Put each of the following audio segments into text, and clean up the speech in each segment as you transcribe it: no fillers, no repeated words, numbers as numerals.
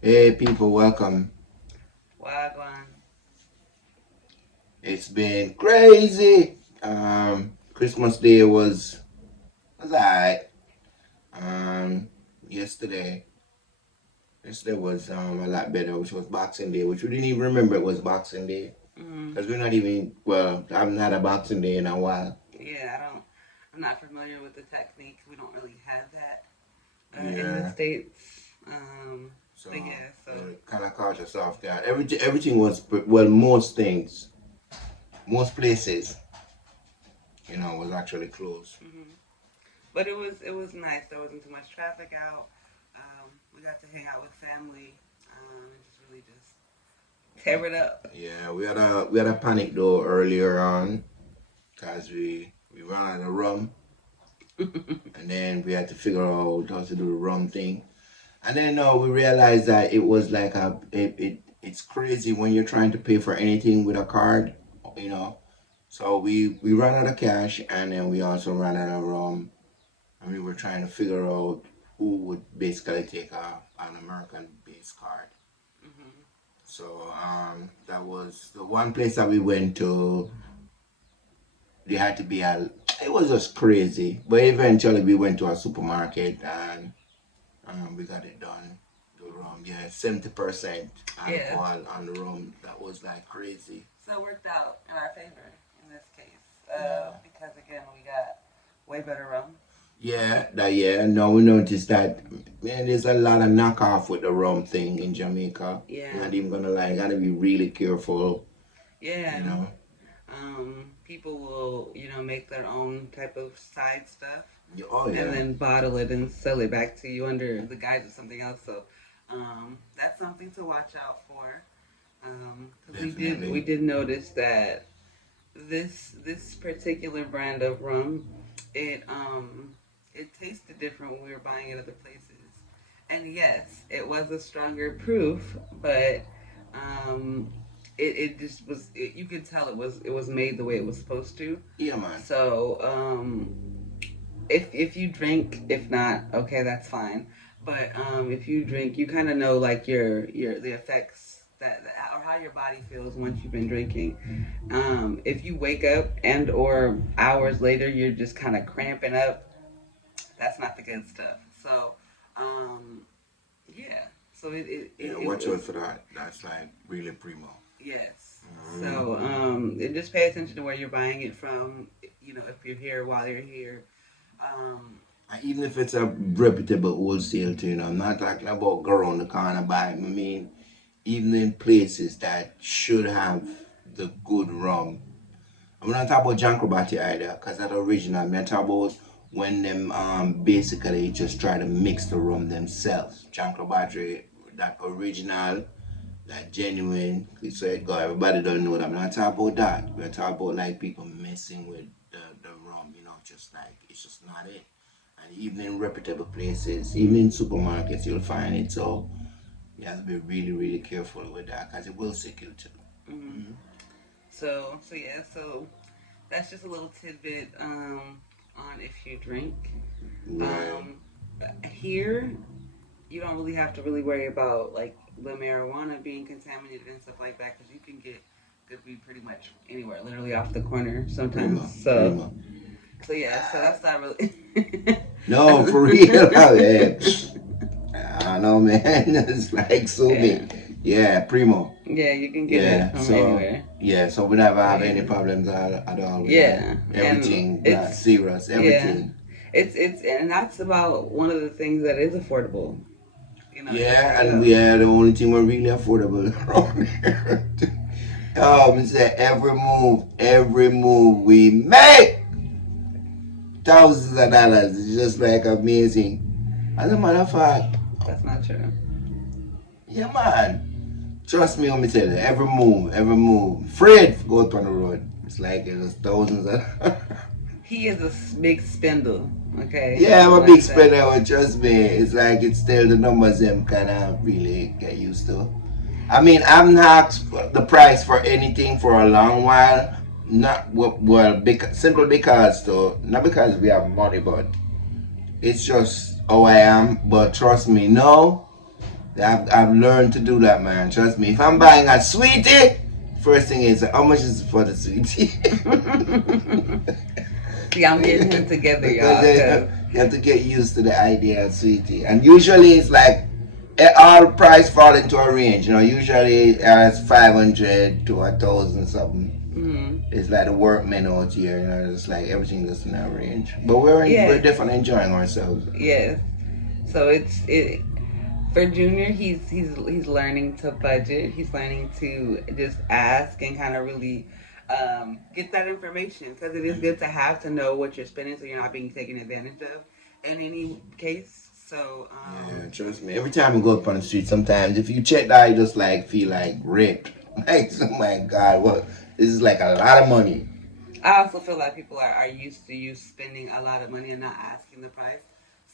Hey people, welcome. Wagwan. It's been crazy. Christmas Day was alright. Um, yesterday yesterday was a lot better, which was Boxing Day, which we didn't even remember it was Boxing Day Mm, because we're not even I haven't had a Boxing Day in a while. yeah, I'm not familiar with the technique. We don't really have that in the Yeah, States. Um, so but yeah, so. it kind of caught us off guard. Everything was well, most places, was actually closed. hmm But it was nice. There wasn't too much traffic out. We got to hang out with family and just really just tear it up. Yeah, we had a panic though earlier on because we ran out of rum, and then we had to figure out how to do the rum thing. And then we realized that it was like it's crazy when you're trying to pay for anything with a card, you know. So we ran out of cash, and then we also ran out of rum, and we were trying to figure out who would basically take an American based card. hmm So that was the one place that we went to. There had to be it was just crazy, but eventually we went to a supermarket, and we got it done. The rum, yeah, 70% Yeah. alcohol on the rum. That was like crazy. So it worked out in our favor in this case Yeah. because again we got way better rum. Yeah. No, we noticed that, man, there's a lot of knockoff with the rum thing in Jamaica. I'm Yeah. not even gonna lie, gotta be really careful, you Yeah. know. People will, make their own type of side stuff Oh and yeah, then bottle it and sell it back to you under the guise of something else. So that's something to watch out for. Because we definitely. did notice that this particular brand of rum, it tasted different when we were buying it other places. And yes, it was a stronger proof, but um, it just was. You could tell it was made the way it was supposed to. Yeah, man. So if you drink, if not, okay, that's fine. But if you drink, you kind of know like your the effects that or how your body feels once you've been drinking. If you wake up and or hours later you're just kind of cramping up, that's not the good stuff. So um, yeah. So Yeah, it watch out was for that. That's like really primo. yes. Mm. So just pay attention to where you're buying it from. If you're here while you're here. Um, And even if it's a reputable wholesale thing, I'm not talking about go around the corner buy. I mean, even in places that should have the good rum. I'm not talking about Jankrobati either, because that original. I'm talking about when them basically just try to mix the rum themselves. Jankrobati, that original, that genuine. So it go, everybody don't know that. I'm not talking about that. We're talking about like people messing with the rum, just like it's just not it. And even in reputable places, even in supermarkets, you'll find it. So you have to be really, really careful with that because it will sick you too. mhm. Mm-hmm. So yeah, so that's just a little tidbit on if you drink. Right. Um, Here, you don't really have to really worry about like the marijuana being contaminated and stuff like that because you can get good weed pretty much anywhere, literally off the corner sometimes. Prima, So prima. so yeah, so that's not really. No, for real. Yeah. I don't know, man. It's like so Yeah, big. Yeah, primo. yeah, you can get it Yeah. from So anywhere. yeah, so we never So have any yeah, problems at all with that. yeah, and Everything, not it's serious. yeah, Everything. it's and that's about one of the things that is affordable. Anywhere Yeah, you and go. we are the only thing we're really affordable around here. Say every move we make, thousands of dollars. It's just like amazing. As a matter of fact, That's not true. yeah, man. Trust me when me tell you, every move. Fred go up on the road. It's like it's thousands of. He is a big spindle. Okay, Yeah, that's I'm what a I big say. spender, but trust me, it's like it's still the numbers them kind of really get used to. I mean, I've not asked the price for anything for a long while. Not well, simply because though, not because we have money, but it's just how I am. But trust me, no, I've learned to do that, man. Trust me. If I'm buying a sweetie, first thing is how much is it for the sweetie? See, I'm getting him together, Because y'all. you have to get used to the idea of sweetie, and usually it's like all price fall into a range. You know, usually it's 500 to 1,000 something. It's like the workmen out here, you know, it's like everything that's in that range. But we're definitely enjoying ourselves. Yes. So it for Junior, he's learning to budget. He's learning to just ask and kind of really get that information, because it is good to have to know what you're spending so you're not being taken advantage of in any case. So yeah, trust me. Every time we go up on the street, sometimes if you check that, you just like feel like ripped. Like, oh my God, what? This is like a lot of money. I also feel like people are used to you spending a lot of money and not asking the price.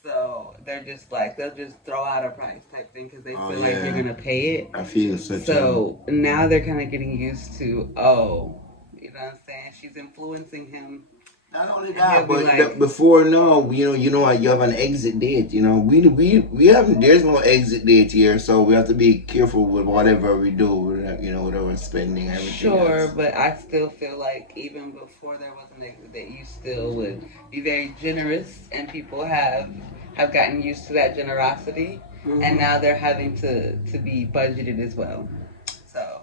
So they're just like, they'll just throw out a price type thing because they feel like you're going to pay it. I feel such So now they're kind of getting used to, oh, you know what I'm saying? She's influencing him. Not only that, but like, before, no, you know, you have an exit date. You know, we have, there's no exit date here, so we have to be careful with whatever we do. You know, with our spending, everything. Sure, else. But I still feel like even before there was an exit date, you still would be very generous, and people have gotten used to that generosity, and now they're having to be budgeted as well. So,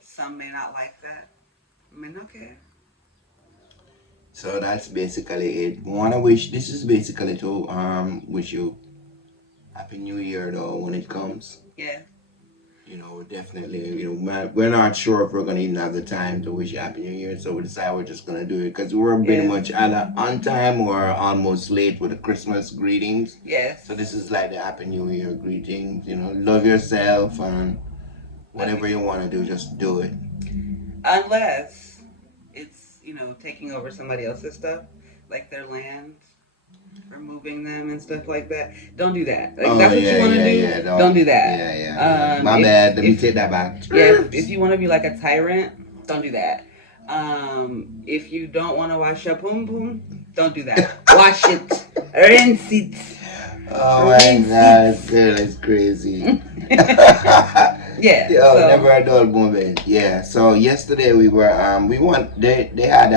some may not like that, may not care. So that's basically it. This is basically to wish you Happy New Year though when it comes. Yeah. You know, definitely, you know, we're not sure if we're gonna even have the time to wish you Happy New Year, so we decided we're just gonna do it because we're pretty much either on time or almost late with the Christmas greetings. Yes. So this is like the Happy New Year greetings. You know, love yourself and whatever you want to do, just do it. Unless it's, you know, taking over somebody else's stuff, like their land, removing them and stuff like that. Don't do that. Like, that's what you want to do. Yeah, don't do that. Yeah. My bad. Let me take that back. Yeah, if you want to be like a tyrant, don't do that. If you don't want to wash your boom boom, don't do that. Wash it, rinse it. Oh my God, girl, it's crazy. Yeah. Yo, never a dull moment. Yeah. So yesterday we were they had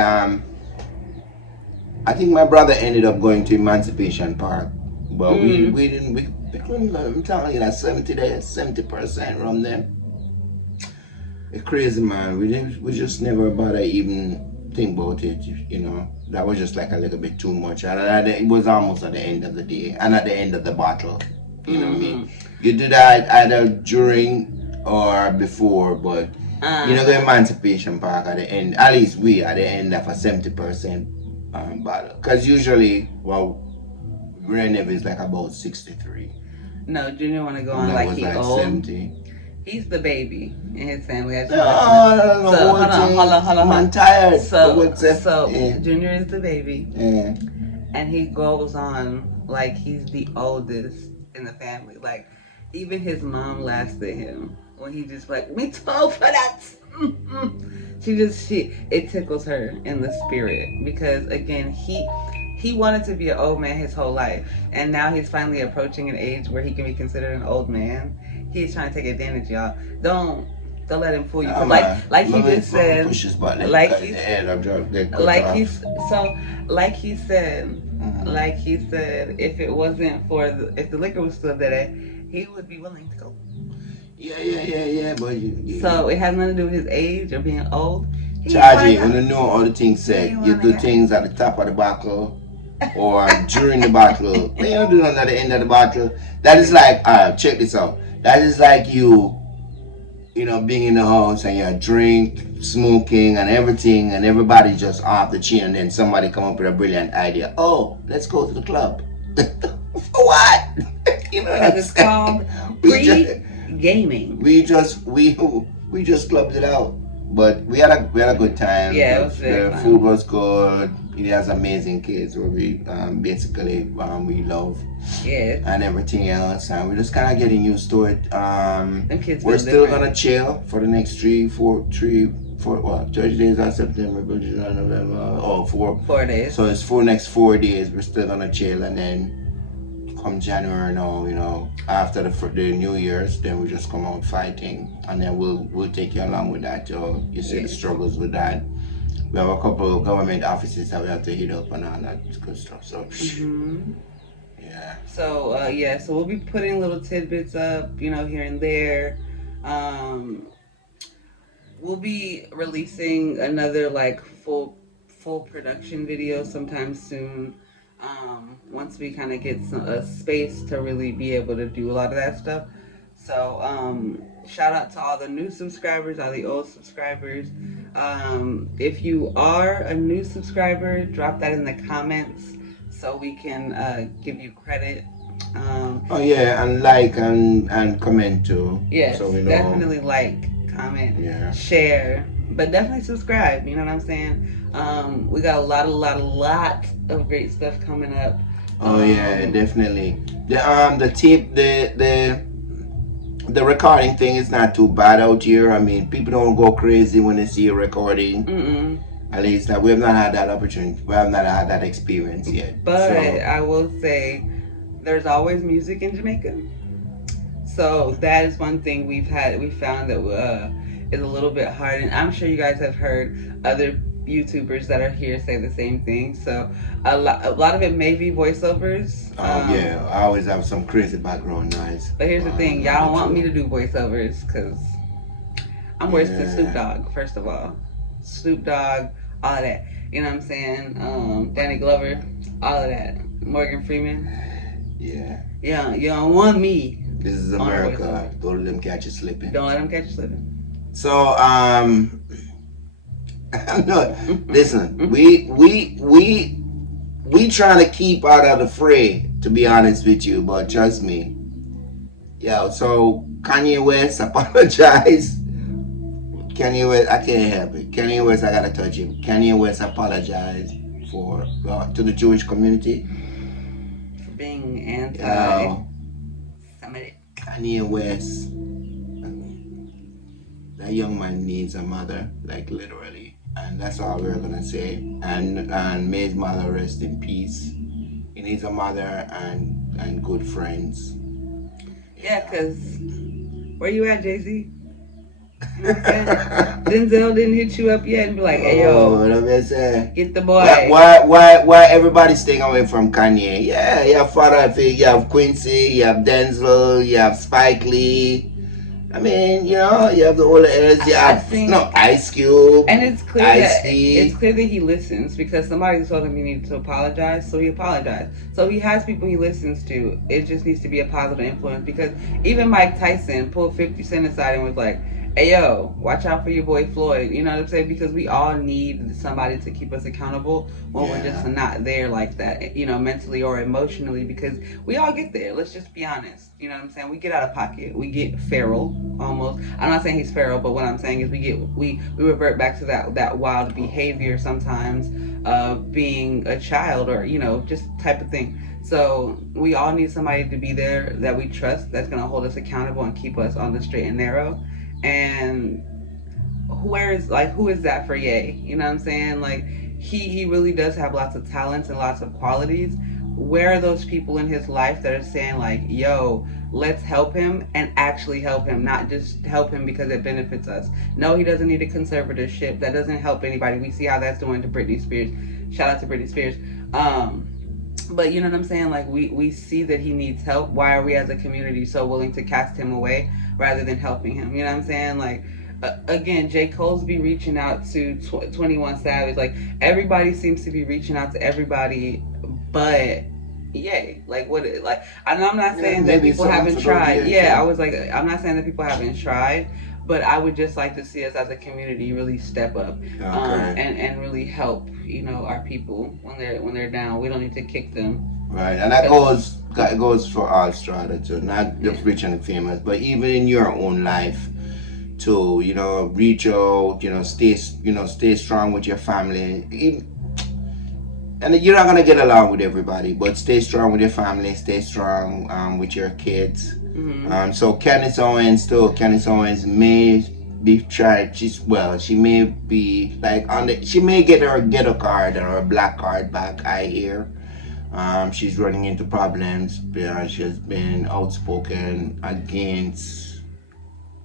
I think my brother ended up going to Emancipation Park, but we couldn't go. I'm telling you that 70% from them. It's crazy, man. We just never bother even think about it. You know, that was just like a little bit too much. And it was almost at the end of the day and at the end of the battle. You know what I mean? You do that either during or before, but you know, the Emancipation Park at the end, at least we at the end of a 70% battle. Because usually, well, Grenoble is like about 63. No, Junior want to go on like he old. 70. He's the baby in his family. No, hold on. I'm tired. So Junior is the baby. Yeah. And he goes on like he's the oldest in the family. Like, even his mom laughs at him when he just like, me too old for that. It tickles her in the spirit, because again, he wanted to be an old man his whole life, and now he's finally approaching an age where he can be considered an old man. He's trying to take advantage, y'all. Don't let him fool you. Like he just said, like he said, if it wasn't for if the liquor was still there, he would be willing to go. Yeah, but so it has nothing to do with his age or being old. Charging, when you know all the things said, you do things at the top of the bottle or during the bottle. You don't do nothing at the end of the bottle. That is like, check this out. That is like you know, being in the house and you're drink, smoking and everything, and everybody just off the chain, and then somebody come up with a brilliant idea. Oh, let's go to the club. For what? You know, because it's called pre-gaming. We just clubbed it out, but we had a good time. Yeah, it was very the fun. food was good. He has amazing kids where we basically we love and everything else, and we're just kind of getting used to it. We're still gonna chill for the next 30 days of September, November, 4 days. So it's for next 4 days. We're still gonna chill, and then come January now, after the New Year's, then we just come out fighting, and then we'll take you along with that. You see the Yes. struggles with that. We have a couple of government offices that we have to hit up and all that good stuff. So yeah. So we'll be putting little tidbits up, here and there. Um, we'll be releasing another like full production video sometime soon. Once we kind of get a space to really be able to do a lot of that stuff. So shout out to all the new subscribers, all the old subscribers. If you are a new subscriber, drop that in the comments so we can give you credit. Oh yeah, and like and comment too. Yes, so we know. definitely like, comment, share, but definitely subscribe. You know what I'm saying? We got a lot of great stuff coming up. Oh yeah, definitely. The tape, the recording thing is not too bad out here. I mean, people don't go crazy when they see a recording. At least we have not had that opportunity. We have not had that experience yet. But I will say, there's always music in Jamaica. So that is one thing we found that is a little bit hard, and I'm sure you guys have heard other YouTubers that are here say the same thing. So a lot of it may be voiceovers. Yeah, I always have some crazy background noise. But here's the thing, y'all don't want me to do voiceovers because I'm worse than Snoop Dogg. First of all, Snoop Dogg, all of that. You know what I'm saying? Danny Glover, all of that. Morgan Freeman. Yeah. Yeah, you don't want me. This is America. Don't let them catch you slipping. Don't let them catch you slipping. So no, listen. We trying to keep out of the fray. To be honest with you, but trust me. Yeah. So Kanye West apologize. Kanye West, I can't help it. Kanye West, I gotta touch him. Kanye West apologized for to the Jewish community. Being anti-Semitic. Kanye West, that young man needs a mother, like literally, and that's all we're gonna say. And may his mother rest in peace. He needs a mother and good friends. Yeah, cause where you at, Jay-Z? You know what I'm saying? Denzel didn't hit you up yet and be like, "Hey yo, get the boy." Why everybody staying away from Kanye? Yeah, you have Father Fig, you have Quincy, you have Denzel, you have Spike Lee. I mean, you have the older heads. You have Ice Cube, and it's clear that he listens because somebody told him he needed to apologize, so he apologized. So he has people he listens to. It just needs to be a positive influence because even Mike Tyson pulled 50 Cent aside and was like, "Hey yo, watch out for your boy Floyd." You know what I'm saying? Because we all need somebody to keep us accountable when we're just not there like that, mentally or emotionally. Because we all get there. Let's just be honest. You know what I'm saying? We get out of pocket. We get feral almost. I'm not saying he's feral, but what I'm saying is we revert back to that wild behavior sometimes of being a child or just type of thing. So we all need somebody to be there that we trust, that's gonna hold us accountable and keep us on the straight and narrow. And who is that for Ye? You know what I'm saying? Like he really does have lots of talents and lots of qualities. Where are those people in his life that are saying like, yo, let's help him and actually help him, not just help him because it benefits us? No, he doesn't need a conservatorship. That doesn't help anybody. We see how that's doing to Britney Spears. Shout out to Britney Spears. But you know what I'm saying? Like we see that he needs help. Why are we as a community so willing to cast him away rather than helping him? You know what I'm saying? Like again, J. Cole's be reaching out to 21 Savage. Like everybody seems to be reaching out to everybody, but like what? Like I'm not saying that people haven't tried. I was like, I'm not saying that people haven't tried. But I would just like to see us as a community really step up and really help, our people when they're down. We don't need to kick them. Right, and that goes for all strata too, not just rich and famous, but even in your own life to reach out, stay strong with your family. And you're not gonna get along with everybody, but stay strong with your family, stay strong with your kids. So Candace Owens may be tried. She may be like she may get her ghetto card or her black card back, I hear. She's running into problems. She has been outspoken against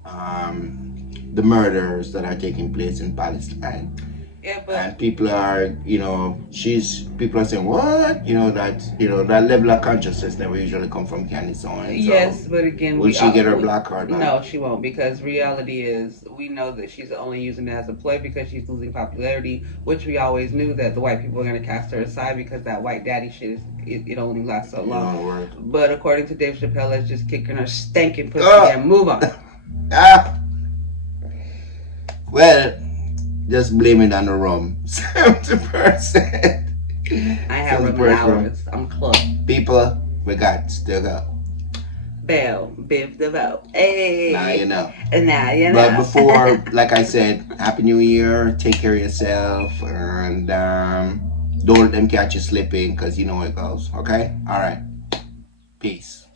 the murders that are taking place in Palestine. Yeah, but And people are, people are saying, what? That level of consciousness never usually come from Candace Owens. yes, So but again, will she get her black card back? no, she won't, because reality is we know that she's only using it as a play because she's losing popularity, which we always knew that the white people are going to cast her aside because that white daddy shit it only lasts so long. But according to Dave Chappelle, let's just kicking her stinking pussy and move on. Well, just blame it on the rum. 70%. I have rum in hours. I'm close. People, we got to go. Bell, biv the vote. Hey. Now you know. Now you know. But before, like I said, Happy New Year. Take care of yourself. And don't let them catch you slipping, because you know how it goes. Okay? All right. Peace.